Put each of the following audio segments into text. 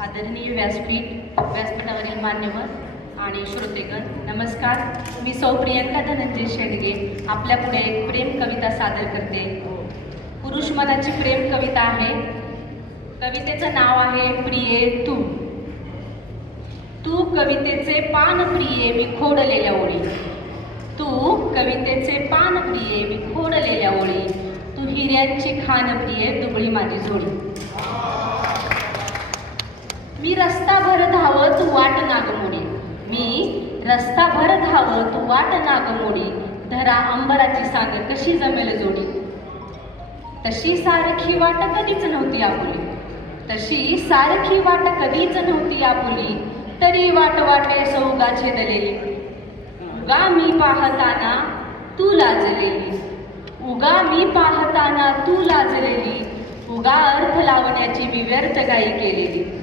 आदरणीय व्यासपीठावरील मान्यवर आणि श्रोतेगण नमस्कार. मी सौ प्रियंका धनंजय शेंडगे आपल्यापुढे एक प्रेम कविता सादर करते. पुरुष मनाची प्रेम कविता आहे. कवितेचं नाव आहे प्रिये तू. तू कवितेचे पान प्रिये मी खोडलेल्या ओळी. तू कवितेचे पान प्रिये मी खोडलेल्या ओळी. तू हिऱ्यांची खान प्रिये दुबळी माझी जोडी. मी रस्ताभर धावत वाट नागमोडी. मी रस्ताभर धावत वाट नागमोडी. धरा अंबराची सांग कशी जमेल जोडी. तशी सारखी वाट कधीच नव्हती आपुली. तशी सारखी वाट कधीच नव्हती आपुली. तरी वाट वाटे सौगा छेदलेली. उगा मी पाहताना तू लाजलेली. उगा मी पाहताना तू लाजलेली. उगा अर्थ लावण्याची मी व्यर्थ गाई केलेली.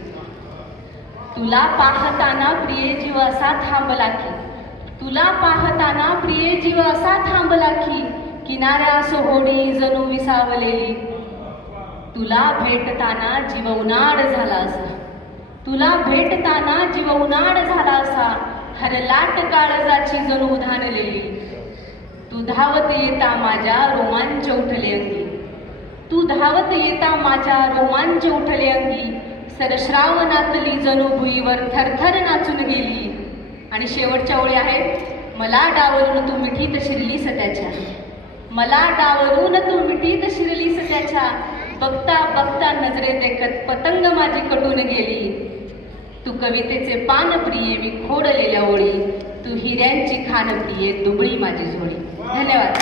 तुला पाहताना प्रिय जीव असा थांबला की. तुला पाहताना प्रिय जीव असा थांबला की. किनाऱ्यास होडी जणू विसावलेली. तुला भेटताना जीव उनाड झाला असा. तुला भेटताना जीव उनाड झाला असा. हरलाट काळजाची जणू उधाणलेली. तू धावत येता माझ्या रोमांच उठले अंगी. तू धावत येता माझ्या रोमांच उठले अंगी. सरश्रावणातली जणू भुईवर थरथर नाचून गेली. आणि शेवटच्या ओळी आहेत. मला डावलून तू मिठीत शिरलीस त्याच्या. मला डावलून तू मिठीत शिरलीस त्याच्या. बघता बघता नजरे देखत पतंग माझी कटून गेली. तू कवितेचे पान प्रिये मी खोडलेल्या ओळी. तू हिऱ्यांची खान प्रिये दुबळी माझी जोडी. धन्यवाद.